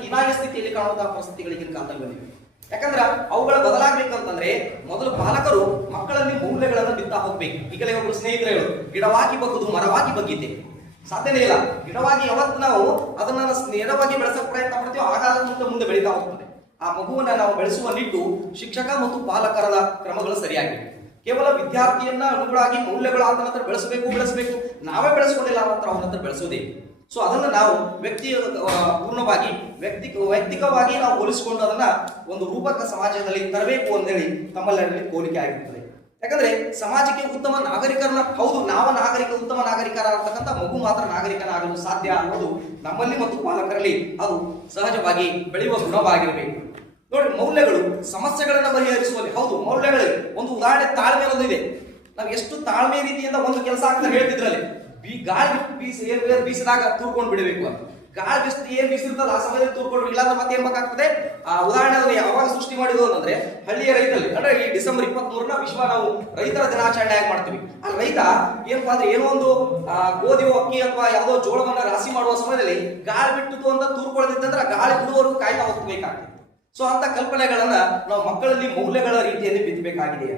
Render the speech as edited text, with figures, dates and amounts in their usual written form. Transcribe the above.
ಹೀನಾಯ ಸ್ಥಿತಿಯಲ್ಲಿ ಕಾಣುವಂತಹ ಪರಿಸ್ಥಿತಿಗಳಿಗೆ ಕಾಲದಲ್ಲಿ ಬಂದಿವೆ. ಯಾಕಂದ್ರೆ ಅವುಗಳ ಬದಲಾಗಬೇಕಂತಂದ್ರೆ ಮೊದಲು ಪಾಲಕರು ಮಕ್ಕಳಲ್ಲಿ ಮೌಲ್ಯಗಳನ್ನು ಬಿತ್ತಾ ಹೋಗ್ಬೇಕು. ಈಗಲೇ ಒಬ್ಬರು ಸ್ನೇಹಿತರು ಹೇಳು, ಗಿಡವಾಗಿ ಬಗ್ಗುದು ಮರವಾಗಿ ಬಗ್ಗಿದ್ದೆ. ಸಾಧ್ಯನೇ ಇಲ್ಲ. ಗಿಡವಾಗಿ ಯಾವತ್ತು ನಾವು ಅದನ್ನ ನೇರವಾಗಿ ಬೆಳೆಸಕ್ಕೆ ಪ್ರಯತ್ನ ಮಾಡ್ತೀವಿ, ಆಗಾಗ ಮುಂದೆ ಬೆಳೀತಾ ಹೋಗ್ತದೆ. ಆ ಮಗುವನ್ನ ನಾವು ಬೆಳೆಸುವ ನಿಟ್ಟು ಶಿಕ್ಷಕ ಮತ್ತು ಪಾಲಕರ ಕ್ರಮಗಳು ಸರಿಯಾಗಿವೆ. ಕೇವಲ ವಿದ್ಯಾರ್ಥಿಯನ್ನ ಅನುಗುಣವಾಗಿ ಮೌಲ್ಯಗಳು ಆತನ ಹತ್ರ ಬೆಳೆಸಬೇಕು, ನಾವೇ ಬೆಳೆಸ್ಕೊಂಡಿಲ್ಲ ಮಾತ್ರ ಅವನ ಹತ್ರ ಬೆಳೆಸೋದೇ. ಸೊ ಅದನ್ನ ನಾವು ಪೂರ್ಣವಾಗಿ ವೈಯಕ್ತಿಕವಾಗಿ ನಾವು ಹೋಲಿಸಿಕೊಂಡು ಅದನ್ನ ಒಂದು ರೂಪಕ ಸಮಾಜದಲ್ಲಿ ತರಬೇಕು ಅಂತೇಳಿ ತಮ್ಮೆಲ್ಲರಲ್ಲಿ ಕೋರಿಕೆ ಆಗಿರುತ್ತದೆ. ಯಾಕಂದ್ರೆ ಸಮಾಜಕ್ಕೆ ಉತ್ತಮ ನಾಗರಿಕರನ್ನ, ಹೌದು ನಾವು ಉತ್ತಮ ನಾಗರಿಕರಾಗತಕ್ಕಂಥ ಮಗು ಮಾತ್ರ ನಾಗರಿಕನಾಗಲು ಸಾಧ್ಯ ಅನ್ನೋದು ನಮ್ಮಲ್ಲಿ ಮತ್ತು ಪಾಲಕರಲ್ಲಿ ಅದು ಸಹಜವಾಗಿ ಬೆಳೆಯುವ ಗುಣವಾಗಿರಬೇಕು. ನೋಡಿ, ಮೌಲ್ಯಗಳು ಸಮಸ್ಯೆಗಳನ್ನ ಪರಿಹರಿಸುವಲ್ಲಿ, ಹೌದು ಮೌಲ್ಯಗಳು ಒಂದು ಉದಾಹರಣೆ ತಾಳ್ಮೆ ಅನ್ನೋದಿದೆ. ನಾವು ಎಷ್ಟು ತಾಳ್ಮೆ ರೀತಿಯಿಂದ ಒಂದು ಕೆಲಸ ಆಗ್ತಾ ಹೇಳ್ತಿದ್ರಲ್ಲಿ, ಗಾಳಿ ಬೀಸಿದಾಗ ತೂರ್ಕೊಂಡು ಬಿಡಬೇಕು ಅಂತ. ಗಾಳಿ ಏನ್ ಬೀಸಿರ್ತಲ್ಲ ಆ ಸಮಯದಲ್ಲಿ ತೂರ್ಕೊಂಡು, ಇಲ್ಲಾಂದ್ರೆ ಮತ್ತೆ ಏನ್ ಬೇಕಾಗ್ತದೆ. ಆ ಉದಾಹರಣೆ ಯಾವಾಗ ಸೃಷ್ಟಿ ಮಾಡಿದ್ರು ಅಂತಂದ್ರೆ ಹಳ್ಳಿಯ ರೈತರಲ್ಲಿ, ಅಂದ್ರೆ ಈ ಡಿಸೆಂಬರ್ 23ನ ವಿಶ್ವ ನಾವು ರೈತರ ದಿನಾಚರಣೆ ಆಗಿ ಮಾಡ್ತೀವಿ. ಆ ರೈತ ಏನಪ್ಪಾ ಅಂದ್ರೆ ಏನೋ ಒಂದು ಗೋಧಿ ಅಕ್ಕಿ ಅಥವಾ ಯಾವುದೋ ಜೋಳವನ್ನ ರಾಶಿ ಮಾಡುವ ಸಮಯದಲ್ಲಿ ಗಾಳಿ ಬಿಟ್ಟಿತು ಅಂತ ತೂರ್ಕೊಳ್ಳದಿತ್ತಂದ್ರೆ ಗಾಳಿ ಬಿಡುವವರೆಗೂ ಕಾಯ್ತಾ ಹೋಗ್ಬೇಕಾಗ್ತದೆ. ಸೊ ಅಂತ ಕಲ್ಪನೆಗಳನ್ನ ನಾವು ಮಕ್ಕಳಲ್ಲಿ ಮೌಲ್ಯಗಳ ರೀತಿಯಲ್ಲಿ ಬಿತ್ತಬೇಕಾಗಿದೆ.